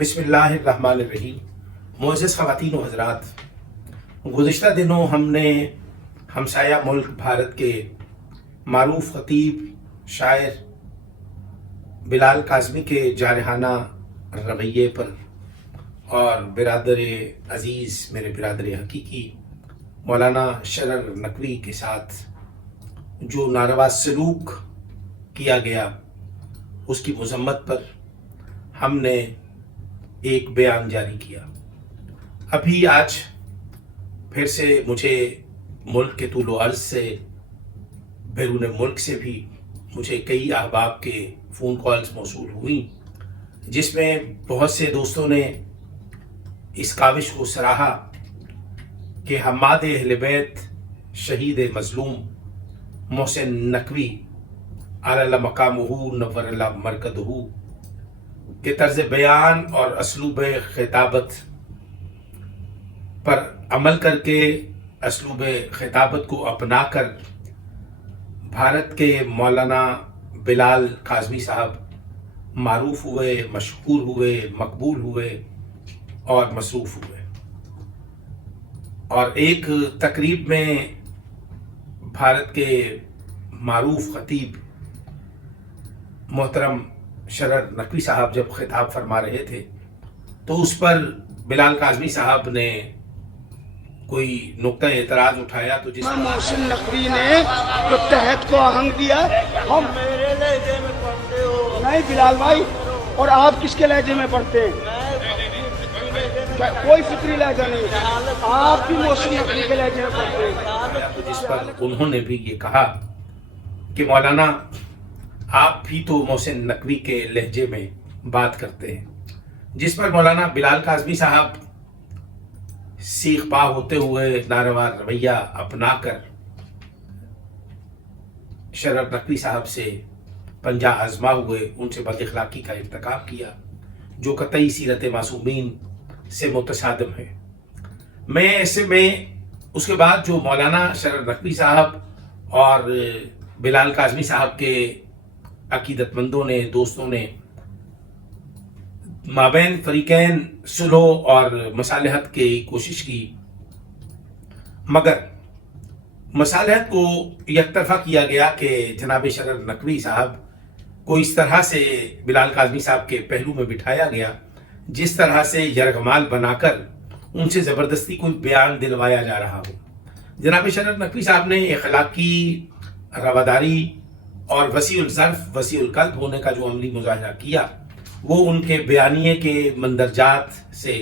بسم اللہ الرحمن الرحیم۔ معزز خواتین و حضرات، گزشتہ دنوں ہم نے ہمسایہ ملک بھارت کے معروف خطیب شاعر بلال کاظمی کے جارحانہ رویے پر اور برادر عزیز میرے برادر حقیقی مولانا شرر نقوی کے ساتھ جو ناروا سلوک کیا گیا اس کی مذمت پر ہم نے ایک بیان جاری کیا۔ ابھی آج پھر سے مجھے ملک کے طول و عرض سے، بیرون ملک سے بھی مجھے کئی احباب کے فون کالز موصول ہوئیں، جس میں بہت سے دوستوں نے اس کاوش کو سراہا کہ حماد اہل بیت شہید مظلوم محسن نقوی اعلی مقامہ نور اللہ مرکزہ کے طرز بیان اور اسلوب خطابت پر عمل کر کے، اسلوب خطابت کو اپنا کر بھارت کے مولانا بلال کاظمی صاحب معروف ہوئے، مشہور ہوئے، مقبول ہوئے اور مصروف ہوئے۔ اور ایک تقریب میں بھارت کے معروف خطیب محترم شرر نقوی صاحب جب خطاب فرما رہے تھے تو اس پر بلال کاظمی صاحب نے کوئی نقطہ اعتراض اٹھایا، تو جس محسن نقوی نے جو تحت کو آہنگ دیا، ہم میرے لہجے میں پڑھتے ہو؟ نہیں بلال بھائی، اور آپ کس کے لہجے میں پڑھتے ہیں؟ کوئی فکری لہجہ نہیں، آپ بھی محسن نقوی کے لہجے میں پڑھتے ہیں۔ تو جس پر انہوں نے بھی یہ کہا کہ مولانا آپ بھی تو محسن نقوی کے لہجے میں بات کرتے ہیں، جس پر مولانا بلال کاظمی صاحب سیخ پا ہوتے ہوئے ناروا رویہ اپنا کر شرر نقوی صاحب سے پنجہ آزما ہوئے، ان سے بد اخلاقی کا ارتکاب کیا جو قطعی سیرت معصومین سے متصادم ہے۔ میں ایسے میں اس کے بعد جو مولانا شرر نقوی صاحب اور بلال کاظمی صاحب کے عقیدت مندوں نے، دوستوں نے مابین فریقین صلح اور مصالحت کی کوشش کی، مگر مصالحت کو یک طرفہ کیا گیا کہ جناب شرر نقوی صاحب کو اس طرح سے بلال کاظمی صاحب کے پہلو میں بٹھایا گیا جس طرح سے یرغمال بنا کر ان سے زبردستی کوئی بیان دلوایا جا رہا ہو۔ جناب شرر نقوی صاحب نے اخلاقی رواداری اور وسیع الظرف وسیع القلب ہونے کا جو عملی مظاہرہ کیا، وہ ان کے بیانیے کے مندرجات سے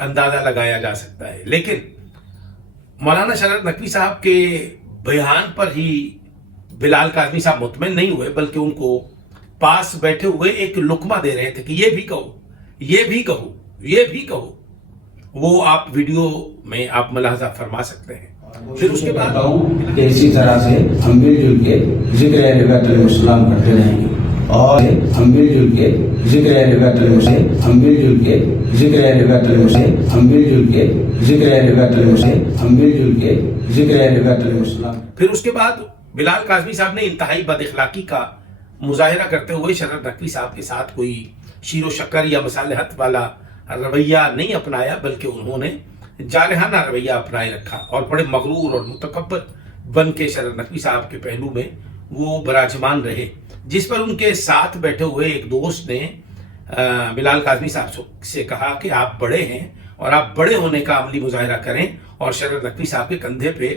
اندازہ لگایا جا سکتا ہے۔ لیکن مولانا شرر نقوی صاحب کے بیان پر ہی بلال کاظمی صاحب مطمئن نہیں ہوئے، بلکہ ان کو پاس بیٹھے ہوئے ایک لقمہ دے رہے تھے کہ یہ بھی کہو، یہ بھی کہو، یہ بھی کہو۔ وہ آپ ویڈیو میں آپ ملاحظہ فرما سکتے ہیں۔ پھر اس کے بعد کہ اسی طرح سے ہم مل جل کے ذکر اہل بیت علیہ السلام کرتے رہیں گے، اور ہم مل جل کے ذکر اہل بیت علیہ السلام، ہم مل جل کے ذکر اہل بیت علیہ السلام، ہم مل جل کے ذکر اہل بیت علیہ السلام، ہم مل جل کے ذکر اہل بیت علیہ السلام۔ پھر اس کے بعد بلال کاظمی صاحب نے انتہائی بد اخلاقی کا مظاہرہ کرتے ہوئے شرر نقوی صاحب کے ساتھ کوئی شیر و شکر یا مصالحت والا رویہ نہیں اپنایا، بلکہ انہوں نے جارحانہ رویہ اپنائے رکھا اور بڑے مغرور اور متکبر بن کے شرر نقوی صاحب کے پہلو میں وہ براجمان رہے، جس پر ان کے ساتھ بیٹھے ہوئے ایک دوست نے بلال کاظمی صاحب سے کہا کہ آپ بڑے ہیں اور آپ بڑے ہونے کا عملی مظاہرہ کریں اور شرر نقوی صاحب کے کندھے پہ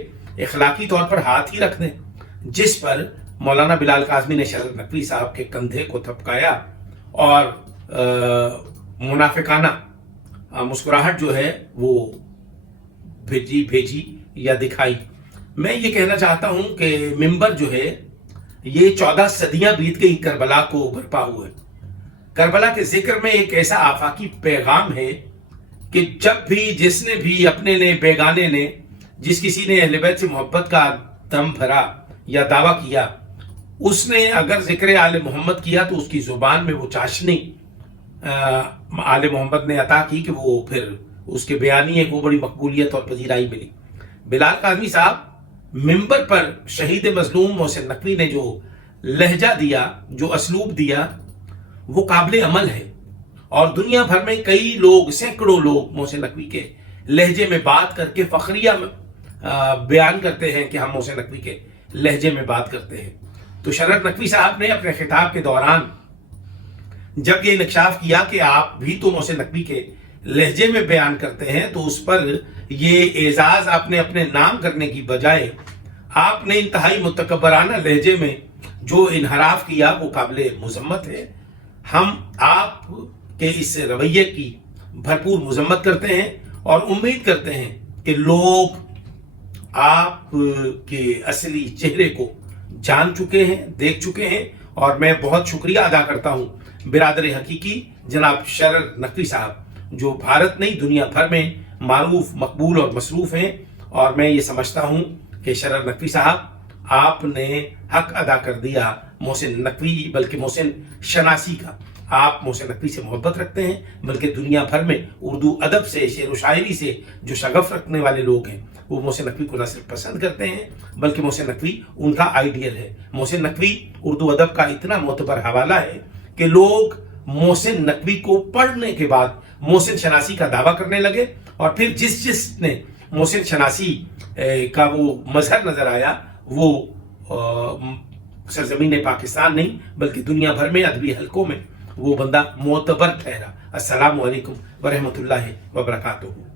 اخلاقی طور پر ہاتھ ہی رکھ دیں، جس پر مولانا بلال کاظمی نے شرر نقوی صاحب کے کندھے کو تھپکایا اور منافقانہ مسکراہٹ جو ہے وہ بھیجی یا دکھائی۔ میں یہ کہنا چاہتا ہوں کہ منبر جو ہے یہ 14 صدیاں بیت گئی کربلا کو برپا ہوئے۔ کربلا کے ذکر میں ایک ایسا آفاقی پیغام ہے کہ جب بھی جس نے بھی اپنے نے بیگانے نے جس کسی نے اہل بیت سے محبت کا دم بھرا یا دعویٰ کیا، اس نے اگر ذکر آل محمد کیا تو اس کی زبان میں وہ چاشنی آل محمد نے عطا کی کہ وہ پھر اس کے بیانیے کو بڑی مقبولیت اور پذیرائی ملی۔ بلال کاظمی صاحب منبر پر شہید مظلوم محسن نقوی نے جو لہجہ دیا، جو اسلوب دیا، وہ قابل عمل ہے اور دنیا بھر میں کئی لوگ، سینکڑوں لوگ محسن نقوی کے لہجے میں بات کر کے فخریہ بیان کرتے ہیں کہ ہم محسن نقوی کے لہجے میں بات کرتے ہیں۔ تو شرر نقوی صاحب نے اپنے خطاب کے دوران جب یہ انکشاف کیا کہ آپ بھی تو محسن نقوی کے لہجے میں بیان کرتے ہیں، تو اس پر یہ اعزاز آپ نے اپنے نام کرنے کی بجائے آپ نے انتہائی متکبرانہ لہجے میں جو انحراف کیا وہ قابل مذمت ہے۔ ہم آپ کے اس رویے کی بھرپور مذمت کرتے ہیں اور امید کرتے ہیں کہ لوگ آپ کے اصلی چہرے کو جان چکے ہیں، دیکھ چکے ہیں، اور میں بہت شکریہ ادا کرتا ہوں برادر حقیقی جناب شرر نقوی صاحب، جو بھارت نہیں دنیا بھر میں معروف، مقبول اور مصروف ہیں۔ اور میں یہ سمجھتا ہوں کہ شرر نقوی صاحب آپ نے حق ادا کر دیا محسن نقوی بلکہ محسن شناسی کا۔ آپ محسن نقوی سے محبت رکھتے ہیں، بلکہ دنیا بھر میں اردو ادب سے، شعر و شاعری سے جو شغف رکھنے والے لوگ ہیں وہ محسن نقوی کو نہ صرف پسند کرتے ہیں بلکہ محسن نقوی ان کا آئیڈیل ہے۔ محسن نقوی اردو ادب کا اتنا معتبر حوالہ ہے کہ لوگ محسن نقوی کو پڑھنے کے بعد محسن شناسی کا دعویٰ کرنے لگے، اور پھر جس نے محسن شناسی کا وہ مظہر نظر آیا وہ سرزمین پاکستان نہیں بلکہ دنیا بھر میں ادبی حلقوں میں وہ بندہ معتبر ٹھہرا۔ السلام علیکم ورحمۃ اللہ وبرکاتہ۔